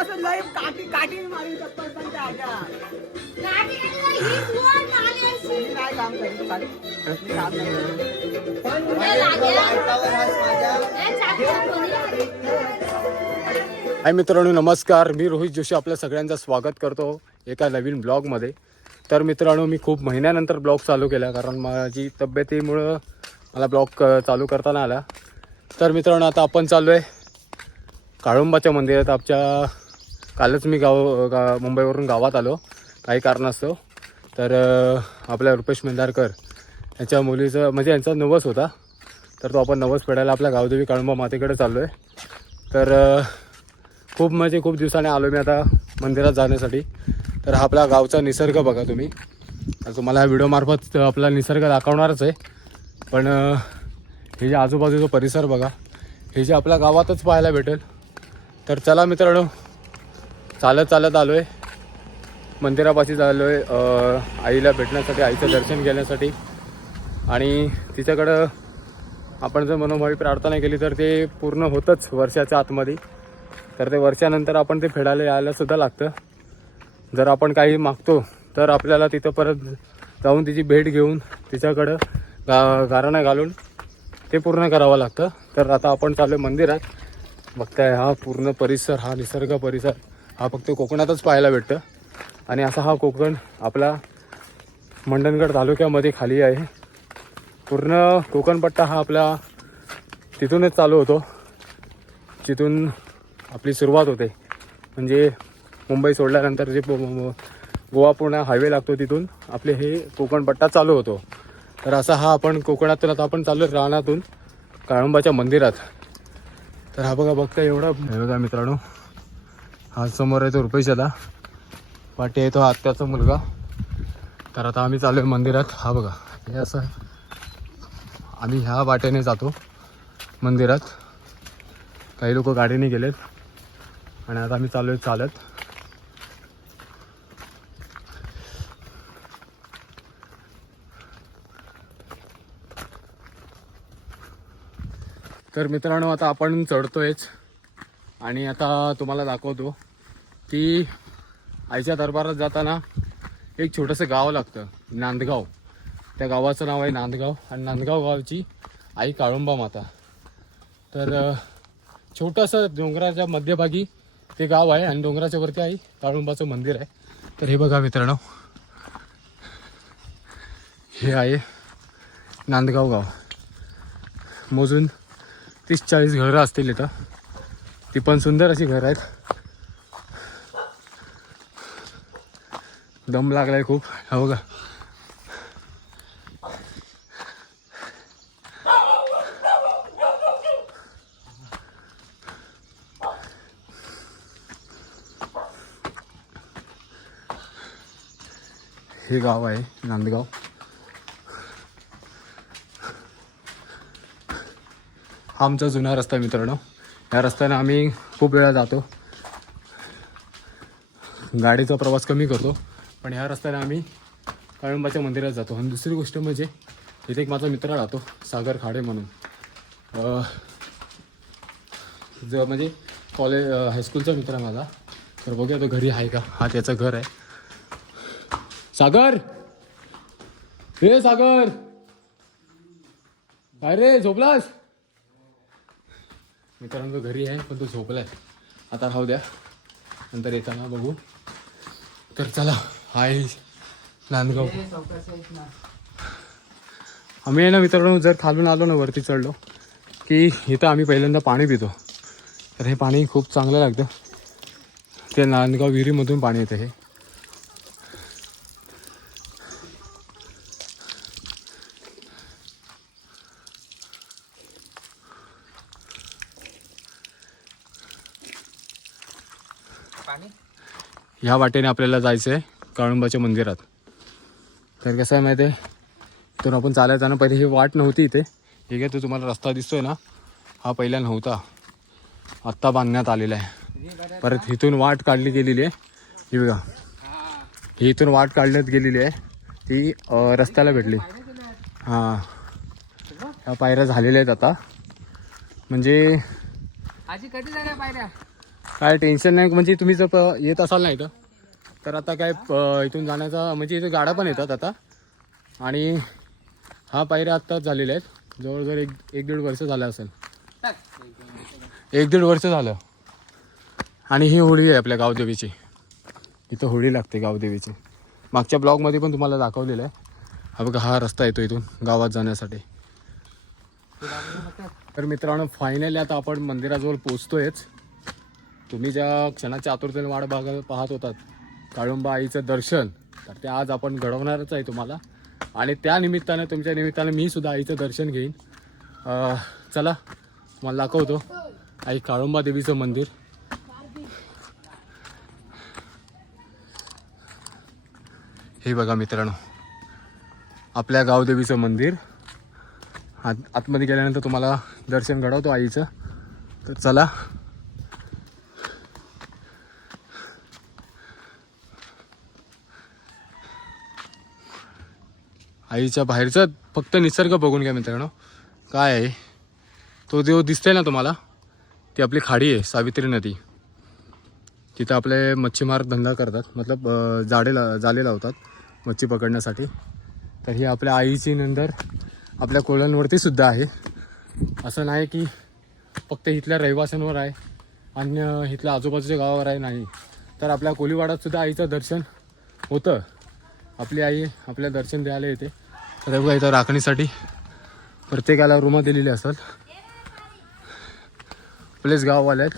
असं लय काठी काठी मारी चप्पल पण त्या आज्या. मी नाही काम करीत खाली. मी काम नाही करत. हाय मित्रांनो नमस्कार. मी रोहित जोशी आपल्या सगळ्यांचं स्वागत करतो एका नवीन ब्लॉगमध्ये. तर मित्रांनो मी खूप महिन्यानंतर ब्लॉग चालू केला कारण माझी तब्येतीमुळं मला ब्लॉग चालू करता नाही आला. तर मित्रांनो आता आपण चाललो आहे काळुंबाच्या मंदिरात आमच्या कालच मी गाव गा मुंबईवरून गावात आलो. काही कारणास्तव. तर आपल्या रुपेश मेंदारकर यांच्या मुलीचं म्हणजे यांचा नवस होता. तर तो आपण नवस फेडायला आपल्या गावदेवी काळुंबा मातेकडे चाललो आहे तर खूप म्हणजे खूप दिवसाने आलो मी आता मंदिरात जाण्यासाठी. तर हा आपला गावचा निसर्ग बघा तुम्ही. तुम्हाला ह्या व्हिडिओमार्फत आपला निसर्ग दाखवणारच आहे. पण हे जे आजूबाजूचा परिसर बघा. हे जे आपल्या गावातच पाहायला भेटेल. तर चला मित्रांनो चालत चालत आलो आहे मंदिरापाशी चाललो आहे आईला भेटण्यासाठी आईचं दर्शन घेण्यासाठी. आणि तिच्याकडं आपण जर मनोभावी प्रार्थना केली तर ते पूर्ण होतंच वर्षाच्या आतमध्ये. तर ते वर्षानंतर आपण ते फेडायला यायला सुद्धा लागतं. जर आपण काही मागतो तर आपल्याला तिथं परत जाऊन तिची भेट घेऊन तिच्याकडं गा गारणं घालून ते पूर्ण करावं लागतं. तर आता आपण चाललो आहे मंदिरात. बघताय हा पूर्ण परिसर हा निसर्ग परिसर. हा फक्त कोकणातच पाहायला भेटतं. आणि असा हा कोकण आपला मंडणगड तालुक्यामध्ये खाली आहे. पूर्ण कोकणपट्टा हा आपला तिथूनच चालू होतो. जिथून आपली सुरुवात होते. म्हणजे मुंबई सोडल्यानंतर जे गोवा पुणे हायवे लागतो तिथून आपले हे कोकणपट्टा चालू होतो. तर असा हा आपण कोकणातून आता आपण चालू रानातून काळुंबाच्या मंदिरात. तर हा बघा बघता एवढा. बघा मित्रांनो हा समोर आहे तो रुपेशाला पाठी आहे तो आत्याचा मुलगा. तर आता आम्ही चालू आहे मंदिरात. हा बघा हे असं आम्ही ह्या वाटेने जातो मंदिरात. काही लोक गाडीने गेलेत. आणि आता आम्ही चालू आहे चालत. तर मित्रांनो आता आपण चढतोयच. आणि आता तुम्हाला दाखवतो की आईच्या दरबारात जाताना एक छोटंसं गाव लागतं नांदगाव. त्या गावाचं नाव आहे नांदगाव आणि नांदगाव गावची आई काळुंबा माता. तर छोटंसं डोंगराच्या मध्यभागी ते गाव आहे आणि डोंगराच्या वरती आई काळुंबाचं मंदिर आहे. तर हे बघा मित्रांनो हे आहे नांदगाव गाव. मोजून तीस चाळीस घरं असतील इथं. ती पण सुंदर अशी घरं आहेत. दम लागलाय खूप. हो का हे गाव आहे नांदगाव. हा आमचा जुना रस्ता मित्रांनो. या रस्त्याने आम्ही खूप वेळा जातो. गाडीचा प्रवास कमी करतो पण ह्या रस्त्याने आम्ही काळुंबाच्या मंदिरात जातो. आणि दुसरी गोष्ट म्हणजे इथे एक माझा मित्र राहतो सागर खाडे म्हणून. जर ज म्हणजे कॉलेज हायस्कूलचा मित्र आहे माझा. तर बघूया तो घरी आहे का? हा त्याचं घर आहे. सागर! हे सागर! अरे झोपलास? मित्रांनो घरी आहे पण तो झोपला आहे आता राहू द्या. नंतर येताना बघू. तर चला हाय नांदगाव. आम्ही आहे ना मित्रांनो जर खालून आलो ना वरती चढलो की इथं आम्ही पहिल्यांदा पाणी पितो. तर हे पाणी खूप चांगलं लागतं. ते नांदगाव विहिरीमधून पाणी येतं हे. ह्या वाटेने आपल्याला जायचं आहे काळुंबाच्या मंदिरात. तर कसं आहे माहिती आहे इथून आपण चालायला जाणं पहिले ही वाट नव्हती इथे. ठीक आहे तो तुम्हाला रस्ता दिसतोय ना? हा पहिला नव्हता. आत्ता बांधण्यात आलेला आहे. परत इथून वाट काढली गेलेली आहे. ही बघा. ही इथून वाट काढण्यात गेलेली आहे. ती रस्त्याला भेटली. हां. ह्या पायऱ्या झालेल्या आहेत आता. म्हणजे काय टेन्शन नाही. म्हणजे तुम्ही जर प- येत असाल नाही तर तर आता काय प- इथून जाण्याचा म्हणजे इथे गाड्या पण येतात आता. आणि हा पायऱ्या आत्ताच झालेल्या आहेत. जवळजवळ एक एक दीड वर्ष झालं असेल. एक दीड वर्ष झालं. आणि ही होळी आहे आपल्या गावदेवीची. इथं होळी लागते गावदेवीची. मागच्या ब्लॉगमध्ये पण तुम्हाला दाखवलेलं आहे. हा बघा हा रस्ता येतो इथून गावात जाण्यासाठी. तर मित्रांनो फायनली आता आपण मंदिराजवळ पोचतोयच. तुम्ही ज्या क्षणाच्या आतुरतेने वाट भाग पाहत होतात काळुंबा आईचं दर्शन तर ते आज आपण घडवणारच आहे तुम्हाला. आणि त्या निमित्ताने तुमच्या निमित्ताने मी सुद्धा आईचं दर्शन घेईन. चला मला दाखवतो. आई काळुंबा देवीचं मंदिर. हे बघा मित्रांनो आपल्या गावदेवीचं मंदिर. आत आतमध्ये गेल्यानंतर तुम्हाला दर्शन घडवतो आईचं. तर चला आईच्या बाहेरचं. फक्त निसर्ग बघून घ्या मित्रांनो. काय आहे? तो देव दिसतंय ना तुम्हाला? ती आपली खाडी आहे सावित्री नदी. तिथं आपले मच्छीमार धंदा करतात. मतलब जाडे ला जाले लावतात मच्छी पकडण्यासाठी. तर ही आपल्या आईची नंतर आपल्या कोळ्यांवरती सुद्धा आहे. असं नाही की फक्त इथल्या रहिवाशांवर आहे अन्य इथल्या आजूबाजूच्या गावावर आहे नाही. तर आपल्या कोलीवाडात सुद्धा आईचं दर्शन होतं. आपली आई आपल्या दर्शन द्यायला येते. तर बघा इथं राखणीसाठी प्रत्येकाला रूमा दिलेली असतात प्लेस गाववाले आहेत.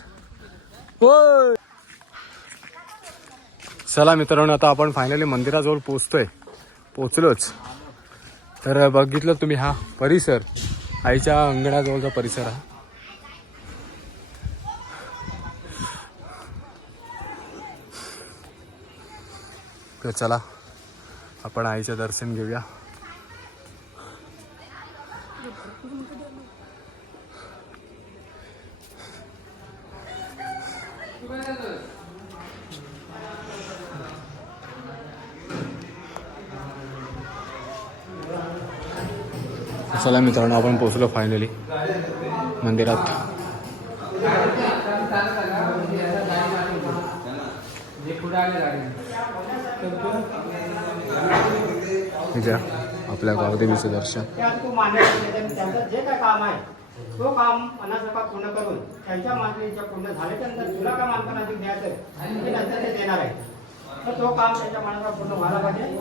चला मित्रांनो आता आपण फायनली मंदिराजवळ पोचतोय. पोचलोच. तर बघितलं तुम्ही हा परिसर. आईच्या अंगणाजवळचा परिसर हा. तर चला. आपण आईचं दर्शन घेऊया. चला मित्रांनो आपण पोचलो फायनली मंदिरात. इथे आपल्या गावदेवीचं दर्शन. जे काय काम आहे तो काम मनासारखा पूर्ण करून त्यांच्या मागणीच्या पूर्ण झाल्याच्यानंतर तुला अधिक द्यायचं आहे, ते नंतर ते देणार आहे. तर तो काम त्यांच्या मनाचा पूर्ण व्हायला पाहिजे आणि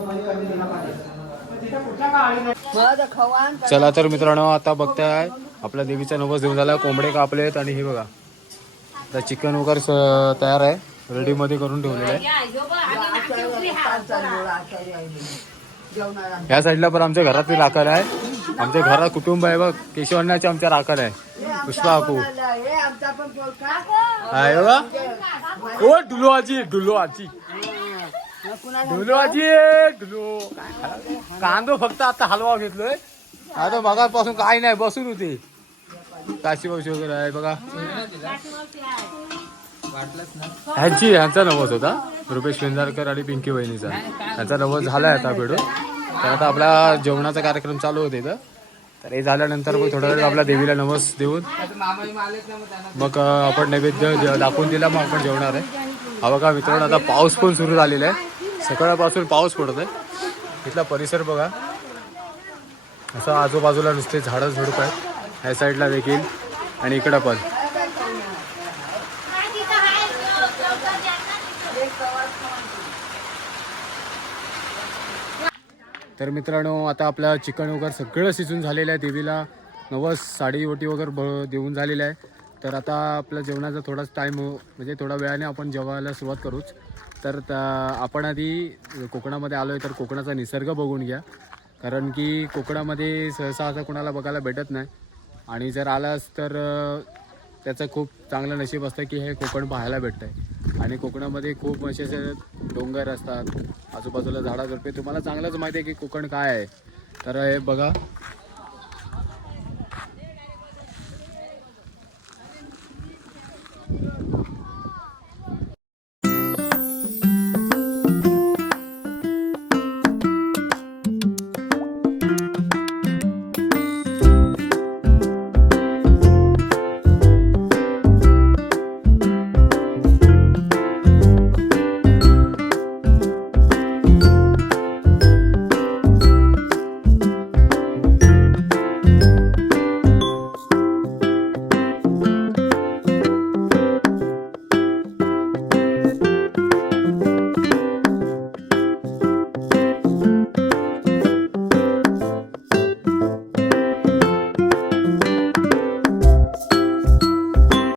का चला तर मित्रांनो आता बघताय आपल्या देवीचा नवस देऊन झाला कोंबडे कापलेत आणि हे बघा. आता चिकन वगैरे स- तयार आहे. रेडी मध्ये करून ठेवलेलं आहे. या साईडला पण आमच्या घरातली राखण आहे. आमच्या घरात कुटुंब आहे बघ. केशवण्णाचे आमच्या राखण आहे. पुष्पा आपू आहे बघा. ओ डुलो आजी डुलो आजी. डुलो आजी डुलो. कांदो फक्त आता हलवा घेतलोय. आता मगापासून काही नाही बसून होते. काशी वगैरे आहे बघा. ह्यांची ह्यांचा नवस होता. रुपेश वेंदारकर आणि पिंकी वहिनीचा. ह्यांचा नवस झालाय आता भेटून तर आता आपला जेवणाचा कार्यक्रम चालू होते इथं. तर हे झाल्यानंतर मग थोडा वेळ आपल्या देवीला नवस देऊन मग आपण नैवेद्य दाखवून दिला मग आपण जेवणार आहे. हा बघा मित्रांनो आता पाऊस पण सुरू झालेला आहे. सकाळपासून पाऊस पडत आहे इथला परिसर बघा. असं आजूबाजूला नुसते झाडं झुडप आहेत. ह्या साईडला देखील आणि इकडं पण. तर मित्रांनो आता आपलं चिकन वगैरे सगळं शिजून झालेलं आहे देवीला. नवस साडी ओटी वगैरे ब देऊन झालेलं आहे. तर आता आपल्या जेवणाचा थोडाच टाईम म्हणजे थोड्या वेळाने आपण जेवायला सुरुवात करूच. तर आपण आधी कोकणामध्ये आलो आहे तर कोकणाचा निसर्ग बघून घ्या. कारण की कोकणामध्ये सहसा असं कोणाला बघायला भेटत नाही. आणि जर आलास तर त्याचं खूप चांगलं नशीब असतं की हे कोकण पाहायला भेटतं आहे आणि कोकणामध्ये खूप असे असे डोंगर असतात. आजूबाजूला झाडाझुडपे तुम्हाला चांगलंच माहिती आहे की कोकण काय आहे. तर हे बघा